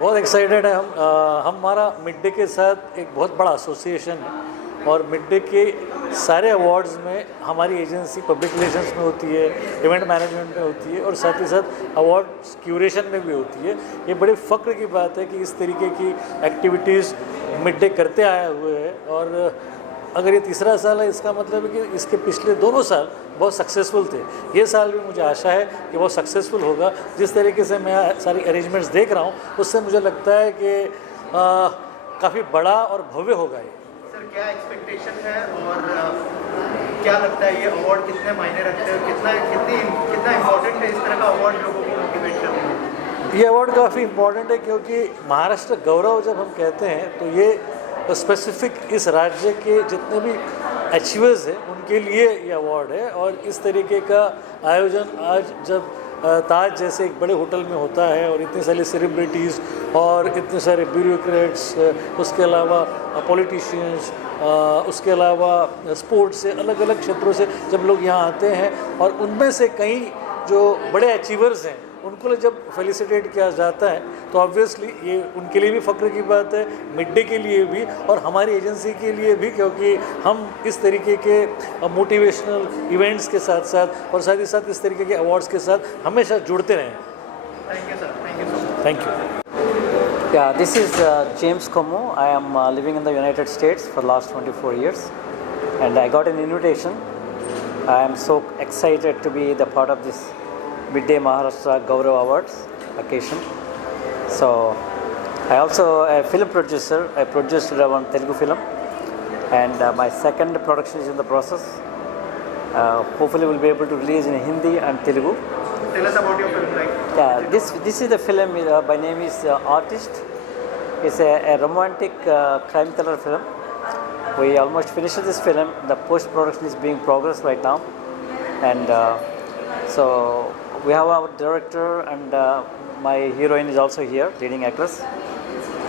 बहुत एक्साइटेड है हम हमारा मिड डे के साथ एक बहुत बड़ा एसोसिएशन है और मिड डे के सारे अवार्ड्स में हमारी एजेंसी पब्लिक रिलेशंस में होती है, इवेंट मैनेजमेंट में होती है और साथ ही साथ अवार्ड क्यूरेशन में भी होती है। ये बड़े फ़ख्र की बात है कि इस तरीके की एक्टिविटीज़ मिड डे करते आए हुए हैं और अगर ये तीसरा साल है इसका मतलब है कि इसके पिछले दोनों साल बहुत सक्सेसफुल थे। ये साल भी मुझे आशा है कि बहुत सक्सेसफुल होगा। जिस तरीके से मैं सारी अरेंजमेंट्स देख रहा हूँ उससे मुझे लगता है कि काफ़ी बड़ा और भव्य होगा ये। सर क्या एक्सपेक्टेशन है और क्या लगता है ये अवार्ड कितने मायने रखते हैं, कितना इम्पोर्टेंट है इस तरह का अवार्ड लोगों को मोटिवेट करने में? ये अवार्ड काफ़ी इम्पोर्टेंट है क्योंकि महाराष्ट्र गौरव जब हम कहते हैं तो ये स्पेसिफिक इस राज्य के जितने भी अचीवर्स हैं उनके लिए ये अवार्ड है। और इस तरीके का आयोजन आज जब ताज जैसे एक बड़े होटल में होता है और इतने सारे सेलिब्रिटीज़ और इतने सारे ब्यूरोक्रेट्स, उसके अलावा पॉलिटिशियंस, उसके अलावा स्पोर्ट्स से अलग अलग क्षेत्रों से जब लोग यहाँ आते हैं और उनमें से कई जो बड़े अचीवर्स हैं उनको जब फेलिसिटेट किया जाता है तो ऑब्वियसली ये उनके लिए भी फ़ख्र की बात है, मिड डे के लिए भी और हमारी एजेंसी के लिए भी, क्योंकि हम इस तरीके के मोटिवेशनल इवेंट्स के साथ साथ और साथ ही साथ इस तरीके के अवार्ड्स के साथ हमेशा जुड़ते रहें। Thank you sir, thank you so much. Thank you. Yeah, this is James Como. I am living in the United States for the last 24 years and I got an invitation. I am so excited to be the part of this Midday Maharashtra Gaurav Awards occasion. So, I also a film producer. I produced one Telugu film and my second production is in the process. Hopefully we'll be able to release in Hindi and Telugu. Tell us about your film. Yeah, this is the film. My name is Artist. It's a romantic crime thriller film. We almost finished this film. The post production is being progress right now, and so we have our director and my heroine is also here, leading actress,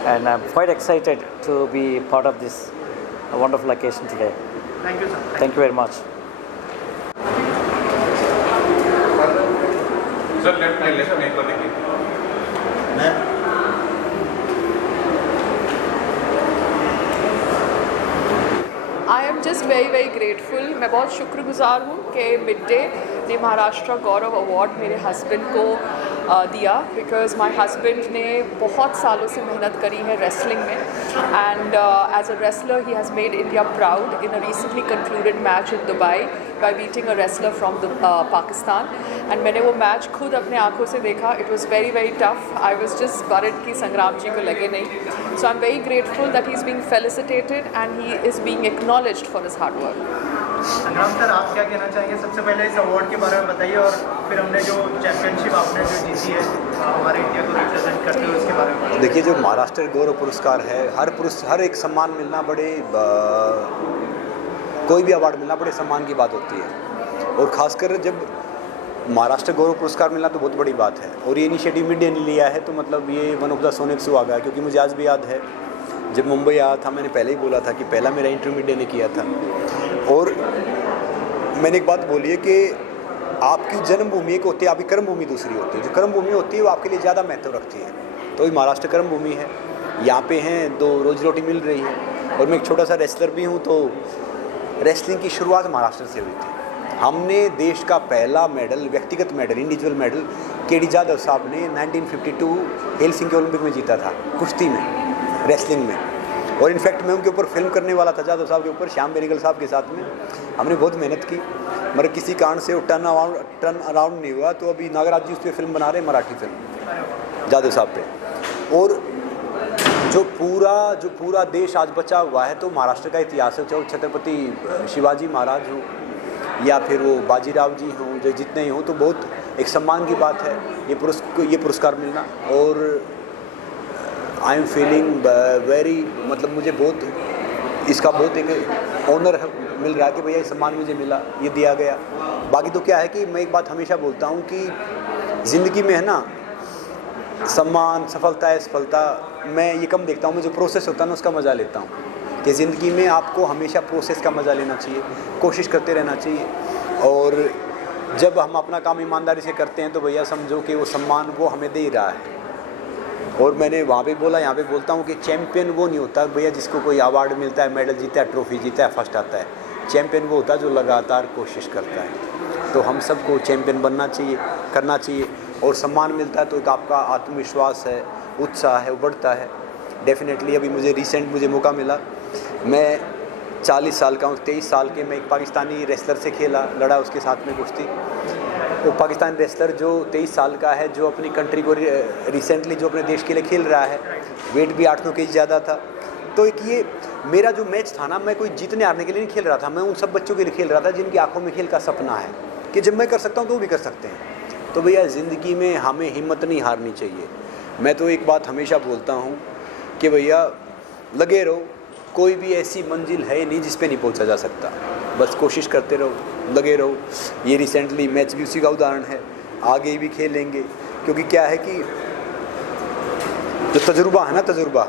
and I'm quite excited to be part of this wonderful occasion today. Thank you, sir. Thank you very much. Sir, left me को देखिए। I am just very grateful. मैं बहुत शुक्रगुजार हूँ कि mid day ने महाराष्ट्र गौरव award मेरे husband को दिया, बिकॉज माई हस्बैंड ने बहुत सालों से मेहनत करी है रेसलिंग में and as a wrestler he has made India proud in a recently concluded match in Dubai by beating a wrestler from Pakistan. And मैंने वो मैच खुद अपने आंखों से देखा। It was very tough. I was just worried कि संग्राम जी को लगे नहीं। So I am very grateful that he is being felicitated and he is being acknowledged for his hard work. Sangram sir, आप क्या कहना चाहेंगे? सबसे पहले इस अवार्ड के बारे में बताइए और फिर हमने जो चैम्पियनशिप आपने जो जीती है हमारे इंडिया को रिप्रेजेंट करते हुए उसके बारे में। देखिए, जो महाराष्ट्र गौरव पुरस्कार है, हर एक सम्मान मिलना कोई भी अवार्ड मिलना बड़े सम्मान की बात होती है और ख़ासकर जब महाराष्ट्र गौरव पुरस्कार मिलना तो बहुत बड़ी बात है। और ये इनिशिएटिव मिड डे ने लिया है तो मतलब ये वन ऑफ द सोनेक्स आ गया, क्योंकि मुझे आज भी याद है जब मुंबई आया था मैंने पहले ही बोला था कि पहला मेरा इंटरव्यू मिड डे ने किया था और मैंने एक बात बोली है कि आपकी जन्मभूमि एक होती है, आपकी कर्मभूमि दूसरी होती है। जो कर्मभूमि होती है वो आपके लिए ज़्यादा महत्व रखती है। तो ये महाराष्ट्र कर्मभूमि है, यहाँ पे हैं, दो रोजी रोटी मिल रही है। और मैं एक छोटा सा रेसलर भी हूँ, तो रेसलिंग की शुरुआत महाराष्ट्र से हुई थी। हमने देश का पहला मेडल, व्यक्तिगत मेडल, इंडिविजुअल मेडल के डी जाधव साहब ने 1952 हेलसिंकी ओलंपिक में जीता था, कुश्ती में, रेसलिंग में। और इनफैक्ट मैं उनके ऊपर फिल्म करने वाला था, जाधव साहब के ऊपर, श्याम बेनेगल साहब के साथ में। हमने बहुत मेहनत की मगर किसी कारण से वो टर्न अराउंड नहीं हुआ। तो अभी नागराज जी उस पर फिल्म बना रहे हैं, मराठी फिल्म जाधव साहब पे। और जो पूरा देश आज बचा हुआ है तो महाराष्ट्र का इतिहास है। चाहे छत्रपति शिवाजी महाराज हो या फिर वो बाजीराव जी हों, जो जितने ही हों, तो बहुत एक सम्मान की बात है ये पुरस्कार मिलना। और आई एम फीलिंग वेरी, मतलब मुझे इसका बहुत एक ऑनर मिल रहा है कि भैया ये सम्मान मुझे मिला, ये दिया गया। बाकी तो क्या है कि मैं एक बात हमेशा बोलता हूँ कि ज़िंदगी में है ना, सम्मान, सफलता है, असफलता मैं ये कम देखता हूँ। मैं जो प्रोसेस होता है ना उसका मज़ा लेता हूँ कि ज़िंदगी में आपको हमेशा प्रोसेस का मज़ा लेना चाहिए, कोशिश करते रहना चाहिए। और जब हम अपना काम ईमानदारी से करते हैं तो भैया समझो कि वो सम्मान वो हमें दे ही रहा है। और मैंने वहाँ पे बोला, यहाँ पे बोलता हूँ कि चैम्पियन वो नहीं होता भैया जिसको कोई अवार्ड मिलता है, मेडल जीता है, ट्रॉफी जीता है, फर्स्ट आता है। चैम्पियन वो होता है जो लगातार कोशिश करता है। तो हम सबको चैम्पियन बनना चाहिए, करना चाहिए, और सम्मान मिलता है तो एक आपका आत्मविश्वास है, उत्साह है, वो बढ़ता है डेफिनेटली। अभी मुझे मौका मिला, मैं 40 साल का हूँ, 23 साल के मैं एक पाकिस्तानी रेसलर से लड़ा उसके साथ में कुश्ती। वो पाकिस्तानी रेसलर जो 23 साल का है, जो अपनी कंट्री को रिसेंटली जो अपने देश के लिए खेल रहा है, वेट भी 8-9 केजी ज़्यादा था। तो एक ये मेरा जो मैच था ना, मैं कोई जीतने हारने के लिए नहीं खेल रहा था, मैं उन सब बच्चों के लिए खेल रहा था जिनकी आंखों में खेल का सपना है कि जब मैं कर सकता हूँ तो वो भी कर सकते हैं। तो भैया ज़िंदगी में हमें हिम्मत नहीं हारनी चाहिए। मैं तो एक बात हमेशा बोलता हूँ कि भैया लगे रहो, कोई भी ऐसी मंजिल है नहीं जिस पे नहीं पहुँचा जा सकता, बस कोशिश करते रहो, लगे रहो। ये रिसेंटली मैच भी उसी का उदाहरण है, आगे भी खेलेंगे, क्योंकि क्या है कि जो तजुर्बा है ना, तजुर्बा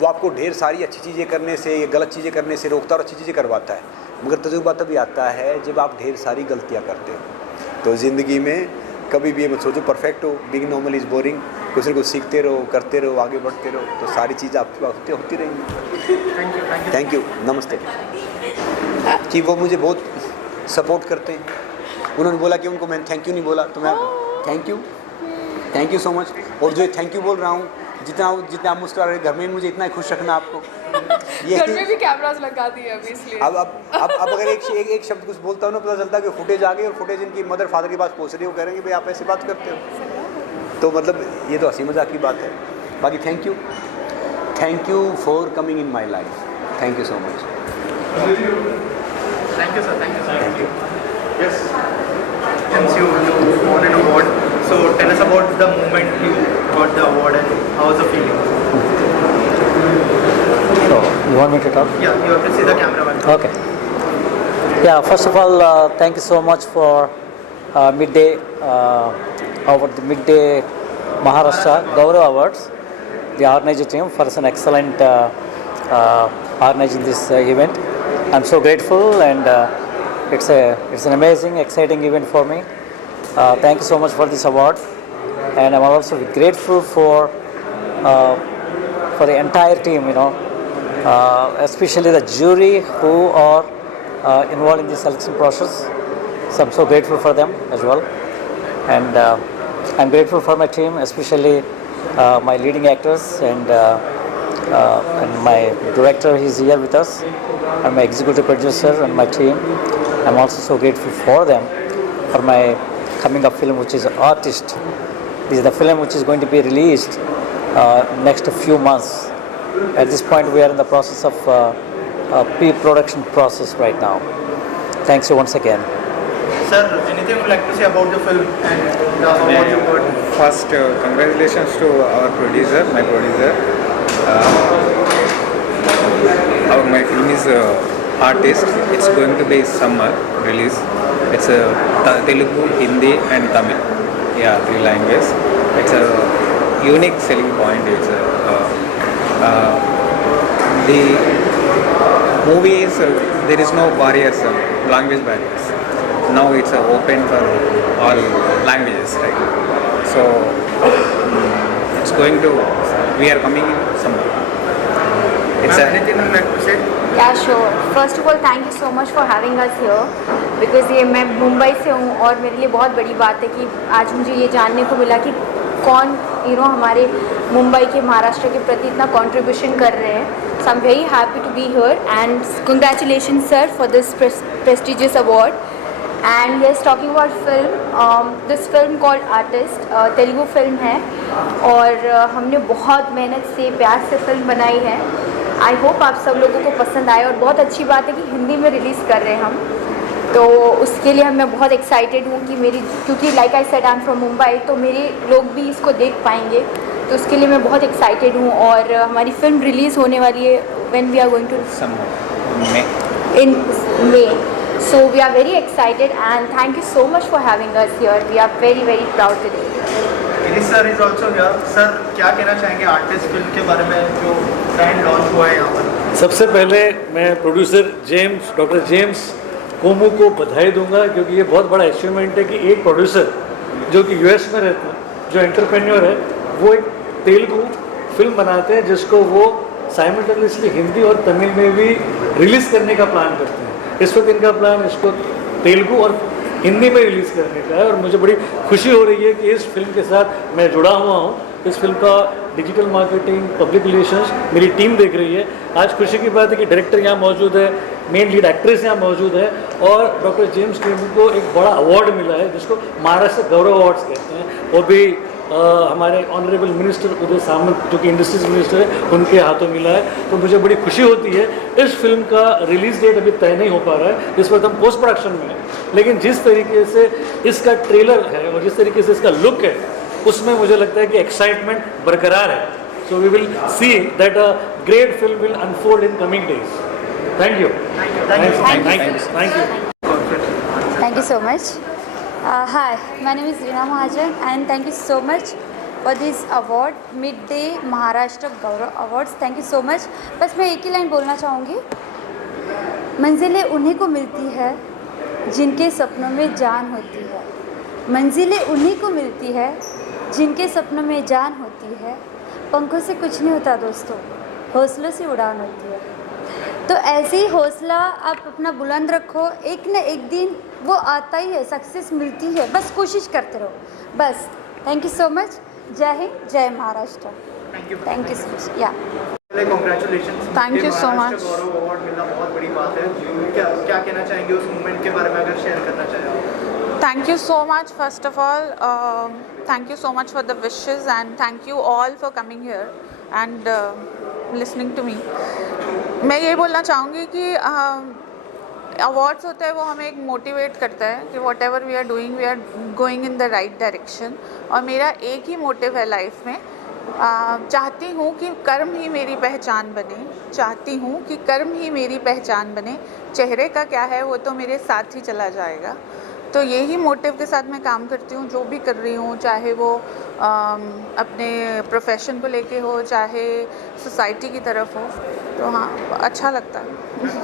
वो आपको ढेर सारी अच्छी चीज़ें करने से, गलत चीज़ें करने से रोकता और अच्छी चीज़ें करवाता है, मगर तजुर्बा तभी आता है जब आप ढेर सारी गलतियाँ करते हो। तो ज़िंदगी में कभी भी ये मत सोचो परफेक्ट हो, बिग नॉर्मल इज़ बोरिंग, कुछ न कुछ सीखते रहो, करते रहो, आगे बढ़ते रहो, तो सारी चीज़ें आपके पास होती रहेंगी। थैंक यू, नमस्ते। कि वो मुझे बहुत सपोर्ट करते हैं, उन्होंने बोला कि उनको मैंने थैंक यू नहीं बोला, तो मैं थैंक यू सो मच। और जो थैंक यू बोल रहा हूँ, जितना आप मुस्कुरा रहे, घर में मुझे इतना ही खुश रखना आपको। ये घर में भी कैमरास लगा दिए अभी, इसलिए अब अगर एक शब्द कुछ बोलता हूँ ना, पता चलता है कि फुटेज आ गई, और फुटेज इनकी मदर फादर के पास पहुँच रही है, वो कह रहे हैं कि भाई आप ऐसे बात करते हो। तो मतलब ये तो हंसी मजाक की बात है। बाकी thank you for coming in my life, thank you so much. Thank you, sir. Thank you. Yes. Since you won an award, so tell us about the moment you got the award and how was the feeling? So, you want me to talk? Yeah, you have to see the camera. Okay. Yeah, first of all, thank you so much for midday, over the midday Maharashtra Gaurav Awards, the organizer team for an excellent organizing this event. I'm so grateful, and it's an amazing, exciting event for me. Thank you so much for this award, and I'm also grateful for the entire team, especially the jury who are involved in the selection process. So I'm so grateful for them as well, and I'm grateful for my team, especially my leading actors and my director. He's here with us, and my executive producer and my team. I'm also so grateful for them for my coming up film, which is Artist. This is the film which is going to be released next few months. At this point, we are in the process of pre-production process right now. Thanks you once again. Sir, anything you would like to say about the film and the award you got? First, congratulations to our producer, my producer. My film is Artist. It's going to be summer release. It's Telugu, Hindi and Tamil. Yeah, 3 languages. It's a unique selling point. It's the movie is there is no barriers, language barriers. Now it's open for all languages, right? So it's going to. We are coming in summer. It's Anything you would like to say? Yeah, sure. First of all, thank you so much for having us here. Because ये मैं मुंबई से हूँ, और मेरे लिए बहुत बड़ी बात है कि आज मुझे ये जानने को मिला कि कौन हमारे मुंबई के, महाराष्ट्र के प्रति इतना कंट्रीब्यूशन कर रहे हैं. So I'm very happy to be here, and congratulations sir for this prestigious award. And yes, talking about film, this film called Artist, Telugu film है, और हमने बहुत मेहनत से, प्यार से फिल्म बनाई है. आई होप आप सब लोगों को पसंद आए, और बहुत अच्छी बात है कि हिंदी में रिलीज़ कर रहे हैं हम, तो उसके लिए मैं बहुत एक्साइटेड हूँ कि क्योंकि like I said I am from Mumbai, तो मेरे लोग भी इसको देख पाएंगे, तो उसके लिए मैं बहुत एक्साइटेड हूँ. और हमारी फिल्म रिलीज़ होने वाली है when we are going to in May. So we are very excited, and thank you so much for having us here. We are very very proud today. Girish sir is also here. Sir, क्या कहना चाहेंगे artist film के बारे में जो brand launch हुआ है यहाँ पर? सबसे पहले मैं प्रोड्यूसर डॉक्टर जेम्स कोमू को बधाई दूंगा, क्योंकि ये बहुत बड़ा अचीवमेंट है कि एक प्रोड्यूसर जो कि यूएस में रहता है, जो एंटरप्रेन्योर है, वो एक तेलुगु फिल्म बनाते हैं जिसको वो साइमल्टेनियसली हिंदी और तमिल में भी रिलीज़ करने का प्लान करते हैं। इस वक्त इनका प्लान इसको तेलुगु और हिंदी में रिलीज़ करने का है, और मुझे बड़ी खुशी हो रही है कि इस फिल्म के साथ मैं जुड़ा हुआ हूँ। इस फिल्म का डिजिटल मार्केटिंग, पब्लिक रिलेशंस मेरी टीम देख रही है। आज खुशी की बात है कि डायरेक्टर यहाँ मौजूद है, मेन लीड एक्ट्रेस यहाँ मौजूद है, और डॉक्टर जेम्स केमू को एक बड़ा अवार्ड मिला है जिसको महाराष्ट्र गौरव अवार्ड्स कहते हैं। वो भी हमारे ऑनरेबल मिनिस्टर उदय सामंत जो कि इंडस्ट्रीज मिनिस्टर है, उनके हाथों मिला है। तो मुझे बड़ी खुशी होती है। इस फिल्म का रिलीज़ डेट अभी तय नहीं हो पा रहा है, इस वक्त हम पोस्ट प्रोडक्शन में हैं, लेकिन जिस तरीके से इसका ट्रेलर है और जिस तरीके से इसका लुक है, उसमें मुझे लगता है कि एक्साइटमेंट बरकरार है। So we will see that a great film will unfold in coming days. Thank you. Thank you so much. Hi, my name is Reena Mahajan and thank you so much for this award, Midday Maharashtra Gaurav Awards. Thank you so much. बस मैं एक ही line बोलना चाहूँगी, मंजिलें उन्हीं को मिलती है जिनके सपनों में जान होती है। मंजिलें उन्हीं को मिलती है जिनके सपनों में जान होती है। पंखों से कुछ नहीं होता दोस्तों, हौसलों से उड़ान होती है। तो ऐसे ही हौसला आप अपना बुलंद रखो, एक न एक दिन वो आता ही है, सक्सेस मिलती है, बस कोशिश करते रहो बस। Thank you so much. जय हिंद, जय Maharashtra. Thank you so much. या congratulation. Thank you so much. गौरव अवार्ड मिलना बहुत बड़ी बात है। क्या कहना चाहेंगे उस मूवमेंट के बारे में, अगर शेयर करना चाहें? Thank you so much. First of all, thank you so much for the wishes and thank you all for coming here and listening to me. मैं ये बोलना चाहूँगी कि अवार्ड्स होता है वो हमें एक मोटिवेट करता है कि whatever we are doing we are going in the right direction. और मेरा एक ही मोटिव है लाइफ में, चाहती हूँ कि कर्म ही मेरी पहचान बने, चाहती हूँ कि कर्म ही मेरी पहचान बने, चेहरे का क्या है वो तो मेरे साथ ही चला जाएगा। तो यही मोटिव के साथ मैं काम करती हूँ, जो भी कर रही हूँ, चाहे वो अपने प्रोफेशन को लेके हो, चाहे सोसाइटी की तरफ हो। तो हाँ, अच्छा लगता है।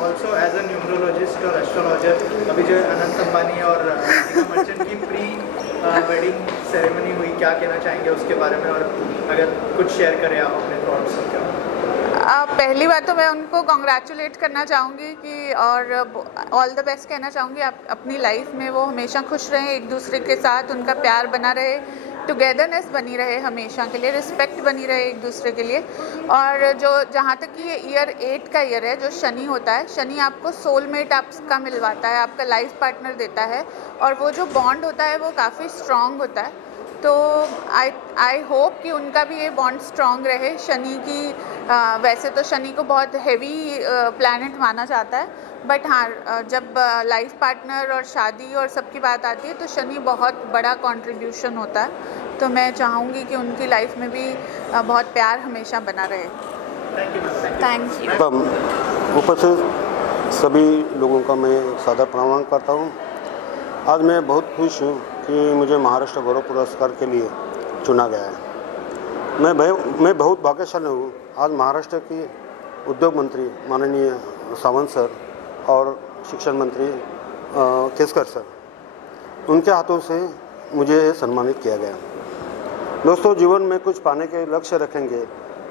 ऑल्सो एज अ न्यूमरोलॉजिस्ट और एस्ट्रोलॉजर, अभी जो अनंत अंबानी और राधिका मर्चेंट की प्री वेडिंग सेरेमनी हुई, क्या कहना चाहेंगे उसके बारे में, और अगर कुछ शेयर करें आप अपने थॉट्स क्या? पहली बात तो मैं उनको कॉन्ग्रेचुलेट करना चाहूँगी कि और ऑल द बेस्ट कहना चाहूँगी। अपनी लाइफ में वो हमेशा खुश रहें, एक दूसरे के साथ उनका प्यार बना रहे, टुगेदरनेस बनी रहे हमेशा के लिए, रिस्पेक्ट बनी रहे एक दूसरे के लिए। और जो जहाँ तक कि ये ईयर 8 का ईयर है, जो शनि होता है, शनि आपको सोलमेट आपका मिलवाता है, आपका लाइफ पार्टनर देता है, और वो जो बॉन्ड होता है वो काफ़ी स्ट्रॉन्ग होता है। तो आई होप कि उनका भी ये बॉन्ड स्ट्रॉन्ग रहे। शनि की वैसे तो शनि को बहुत हैवी प्लैनेट माना जाता है, बट हाँ, जब लाइफ पार्टनर और शादी और सबकी बात आती है तो शनि बहुत बड़ा कंट्रीब्यूशन होता है। तो मैं चाहूँगी कि उनकी लाइफ में भी बहुत प्यार हमेशा बना रहे। Thank you. उपस्थित सभी लोगों का मैं सादर प्रणाम करता हूँ। आज मैं बहुत खुश हूँ कि मुझे महाराष्ट्र गौरव पुरस्कार के लिए चुना गया है। मैं बहुत भाग्यशाली हूँ। आज महाराष्ट्र की उद्योग मंत्री माननीय सावंत सर और शिक्षण मंत्री केसकर सर, उनके हाथों से मुझे सम्मानित किया गया। दोस्तों, जीवन में कुछ पाने के लक्ष्य रखेंगे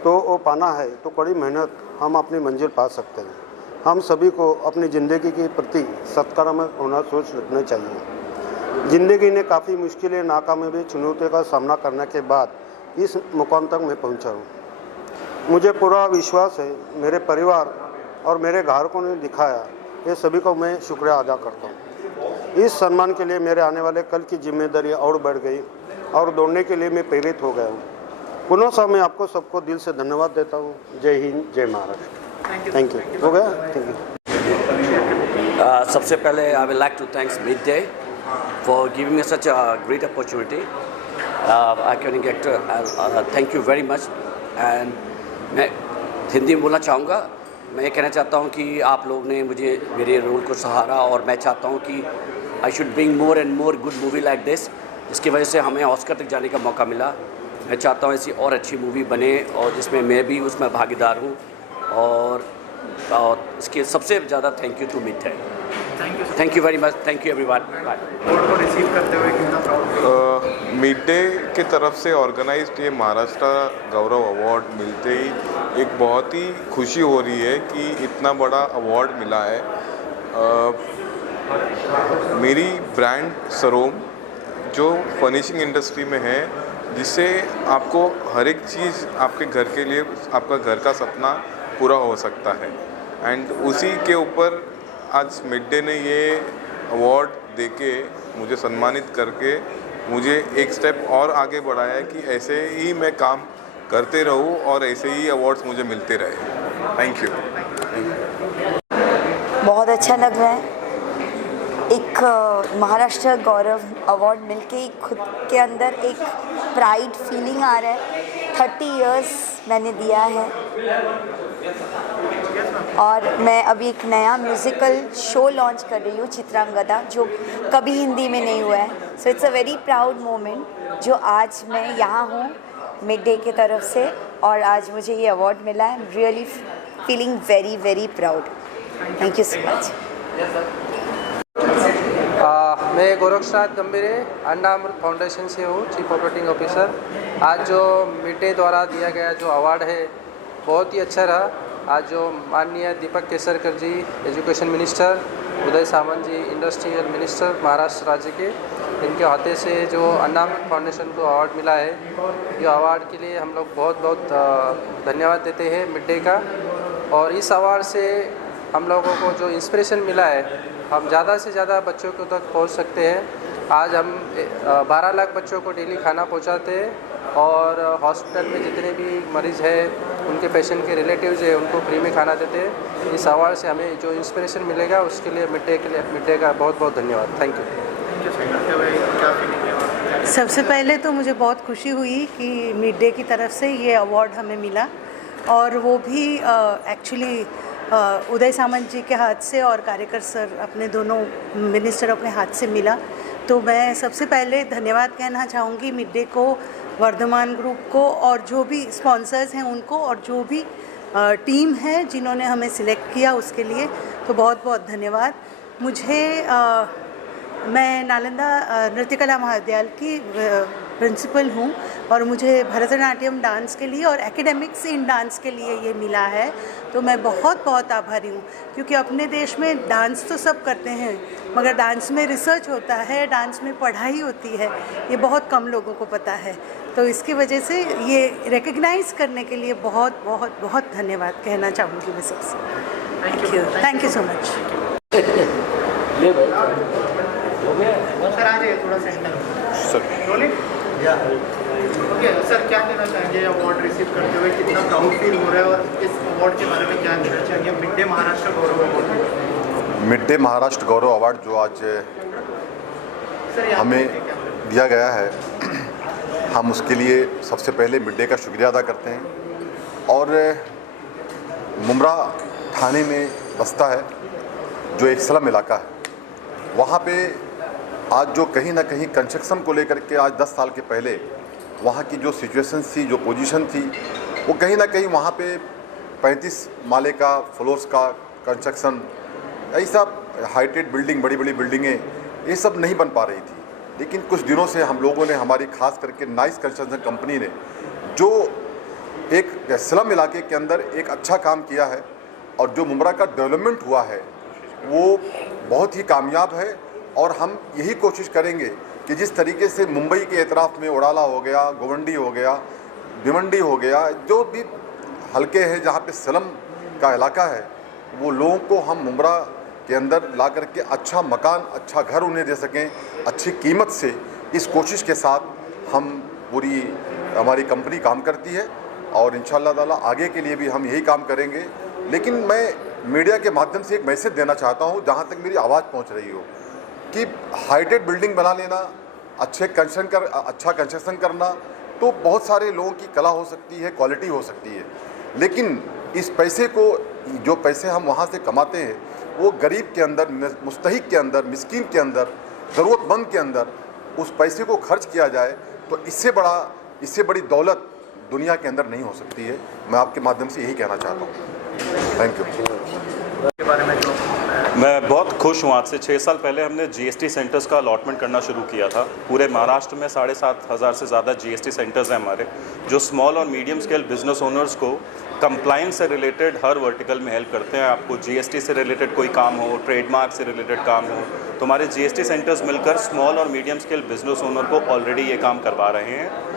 तो वो पाना है तो कड़ी मेहनत हम अपनी मंजिल पा सकते हैं। हम सभी को अपनी ज़िंदगी के प्रति सकारात्मक होना सोच रखना चाहिए। ज़िंदगी ने काफ़ी मुश्किलें, नाकामयाबी, चुनौतियों का सामना करने के बाद इस मुकाम तक मैं पहुंचा हूं। मुझे पूरा विश्वास है मेरे परिवार और मेरे ग्राहकों ने दिखाया, ये सभी को मैं शुक्रिया अदा करता हूं। इस सम्मान के लिए मेरे आने वाले कल की जिम्मेदारी और बढ़ गई और दौड़ने के लिए मैं प्रेरित हो गया हूँ। पुनः सा मैं आपको सबको दिल से धन्यवाद देता हूँ। जय हिंद, जय महाराष्ट्र। Thank you. हो गया? Thank you. सबसे पहले I will like to thanks Midday for giving me such a great opportunity. Iconic actor, thank you very much. And मैं हिंदी में बोलना चाहूँगा। मैं ये कहना चाहता हूँ कि आप लोग ने मुझे मेरे रोल को सहारा, और मैं चाहता हूँ कि I should bring more and more good movie like this, जिसकी वजह से हमें ऑस्कर तक जाने का मौका मिला। मैं चाहता हूँ ऐसी और अच्छी मूवी बने और जिसमें मैं भी उसमें भागीदार हूँ। और इसके सबसे ज़्यादा thank you to Midday. Thank you very much, thank you everyone, bye. Award को रिसीव करते हुए कितना प्राउड? मिड डे के तरफ से ऑर्गेनाइज्ड ये महाराष्ट्र गौरव अवार्ड मिलते ही एक बहुत ही खुशी हो रही है कि इतना बड़ा अवार्ड मिला है। मेरी ब्रांड सरोम जो फर्निशिंग इंडस्ट्री में है, जिससे आपको हर एक चीज़ आपके घर के लिए, आपका घर का सपना पूरा हो सकता है, एंड उसी के ऊपर आज मिड डे ने ये अवार्ड देके मुझे सम्मानित करके मुझे एक स्टेप और आगे बढ़ाया है कि ऐसे ही मैं काम करते रहूं और ऐसे ही अवार्ड्स मुझे मिलते रहे। Thank you. बहुत अच्छा लग रहा है। एक महाराष्ट्र गौरव अवार्ड मिलके खुद के अंदर एक प्राइड फीलिंग आ रहा है। 30 इयर्स मैंने दिया है और मैं अभी एक नया म्यूज़िकल शो लॉन्च कर रही हूँ, चित्रांगदा, जो कभी हिंदी में नहीं हुआ है। So it's a very proud moment जो आज मैं यहाँ हूँ मिड डे की तरफ से, और आज मुझे ये अवार्ड मिला है। I am really feeling very very proud. Thank you so much. मैं गोरक्षनाथ गंभीरे अन्ना अमृत फाउंडेशन से हूँ, चीफ ऑपरेटिंग ऑफिसर। आज जो मिड डे द्वारा दिया गया जो अवार्ड है बहुत ही अच्छा रहा। आज जो माननीय दीपक केसरकर जी एजुकेशन मिनिस्टर, उदय सामंत जी इंडस्ट्रियल मिनिस्टर महाराष्ट्र राज्य के, इनके हाथे से जो अन्ना अमृत फाउंडेशन को अवार्ड मिला है, ये अवार्ड के लिए हम लोग बहुत बहुत धन्यवाद देते हैं मिड डे का। और इस अवार्ड से हम लोगों को जो इंस्पिरेशन मिला है, हम ज़्यादा से ज़्यादा बच्चों को तक पहुंच सकते हैं। आज हम 12 लाख बच्चों को डेली खाना पहुंचाते हैं और हॉस्पिटल में जितने भी मरीज़ हैं, उनके पेशेंट के रिलेटिव्स हैं, उनको फ्री में खाना देते हैं। इस अवार्ड से हमें जो इंस्पिरेशन मिलेगा उसके लिए मिड डे का बहुत बहुत धन्यवाद। Thank you. सबसे पहले तो मुझे बहुत खुशी हुई कि मिड डे की तरफ से ये अवार्ड हमें मिला, और वो भी एक्चुअली उदय सामंत जी के हाथ से और कार्यकर सर अपने दोनों मिनिस्टरों के हाथ से मिला। तो मैं सबसे पहले धन्यवाद कहना चाहूँगी मिड डे को, वर्धमान ग्रुप को, और जो भी स्पॉन्सर्स हैं उनको, और जो भी टीम है जिन्होंने हमें सिलेक्ट किया उसके लिए तो बहुत बहुत धन्यवाद। मैं नालंदा नृत्य कला महाविद्यालय की प्रिंसिपल हूँ, और मुझे भरतनाट्यम डांस के लिए और एकेडमिक्स इन डांस के लिए ये मिला है। तो मैं बहुत बहुत आभारी हूँ, क्योंकि अपने देश में डांस तो सब करते हैं, मगर डांस में रिसर्च होता है, डांस में पढ़ाई होती है, ये बहुत कम लोगों को पता है। तो इसकी वजह से ये रिकग्नाइज़ करने के लिए बहुत बहुत बहुत धन्यवाद कहना चाहूँगी मैं सबसे। Thank you so much. Sir आ जाइए थोड़ा सेंटर रोलिंग। ओके सर, क्या कहना चाहेंगे अवार्ड रिसीव करते हुए? कितना प्राउड फील हो रहा है, और इस अवार्ड के बारे में क्या कहना चाहेंगे? मिड डे महाराष्ट्र गौरव अवार्ड, मिड डे महाराष्ट्र गौरव अवार्ड जो आज हमें दिया गया है, हम उसके लिए सबसे पहले मिड डे का शुक्रिया अदा करते हैं। और मुमरा थाने में बसता है, जो एक स्लम इलाका है, वहाँ पे आज जो कहीं ना कहीं कंस्ट्रक्शन को लेकर के आज 10 साल के पहले वहाँ की जो सिचुएशन थी, जो पोजीशन थी, वो कहीं ना कहीं वहाँ पे 35 माले का फ्लोर्स का कंस्ट्रक्शन, ऐसा हाइटेड बिल्डिंग, बड़ी बड़ी बिल्डिंगें, ये सब नहीं बन पा रही थी। लेकिन कुछ दिनों से हम लोगों ने, हमारी खास करके नाइस कंस्ट्रक्शन कंपनी ने, जो एक स्लम इलाके के अंदर एक अच्छा काम किया है, और जो मुमरा का डेवलपमेंट हुआ है वो बहुत ही कामयाब है। और हम यही कोशिश करेंगे कि जिस तरीके से मुंबई के एतराफ़ में उड़ाला हो गया, गोवंडी हो गया, भिवंडी हो गया, जो भी हल्के हैं जहाँ पे स्लम का इलाका है, वो लोगों को हम मुमरा के अंदर ला करके अच्छा मकान, अच्छा घर उन्हें दे सकें अच्छी कीमत से। इस कोशिश के साथ हम पूरी हमारी कंपनी काम करती है, और इंशाअल्लाह ताला आगे के लिए भी हम यही काम करेंगे। लेकिन मैं मीडिया के माध्यम से एक मैसेज देना चाहता हूँ, जहाँ तक मेरी आवाज़ पहुँच रही हो, कि हाइटेड बिल्डिंग बना लेना, अच्छा कंस्ट्रक्शन करना तो बहुत सारे लोगों की कला हो सकती है, क्वालिटी हो सकती है, लेकिन इस पैसे को, जो पैसे हम वहाँ से कमाते हैं, वो गरीब के अंदर, मुस्तहिक के अंदर, मिस्कीन के अंदर, ज़रूरतमंद के अंदर उस पैसे को खर्च किया जाए, तो इससे बड़ी दौलत दुनिया के अंदर नहीं हो सकती है। मैं आपके माध्यम से यही कहना चाहता हूँ। Thank you. के बारे में जो मैं बहुत खुश हूँ। आज से 6 साल पहले हमने जीएसटी सेंटर्स का अलॉटमेंट करना शुरू किया था। पूरे महाराष्ट्र में 7,500 से ज़्यादा जीएसटी सेंटर्स हैं हमारे, जो स्मॉल और मीडियम स्केल बिजनेस ओनर्स को कंप्लायंस से रिलेटेड हर वर्टिकल में हेल्प करते हैं। आपको जीएसटी से रिलेटेड कोई काम हो, ट्रेडमार्क से रिलेटेड काम हो, तो हमारे जीएसटी सेंटर्स मिलकर स्मॉल और मीडियम स्केल बिजनेस ओनर को ऑलरेडी ये काम करवा रहे हैं।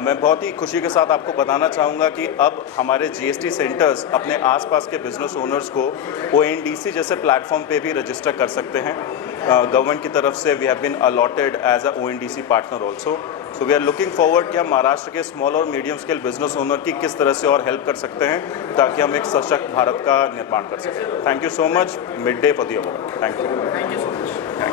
मैं बहुत ही खुशी के साथ आपको बताना चाहूँगा कि अब हमारे जीएसटी सेंटर्स अपने आसपास के बिजनेस ओनर्स को ओएनडीसी जैसे प्लेटफॉर्म पे भी रजिस्टर कर सकते हैं। गवर्नमेंट की तरफ से we have been allotted as a ONDC partner also. So we are looking forward कि हम महाराष्ट्र के स्मॉल और मीडियम स्केल बिजनेस ओनर की किस तरह से और हेल्प कर सकते हैं ताकि हम एक सशक्त भारत का निर्माण कर सकें। Thank you so much mid day for the award. Thank you.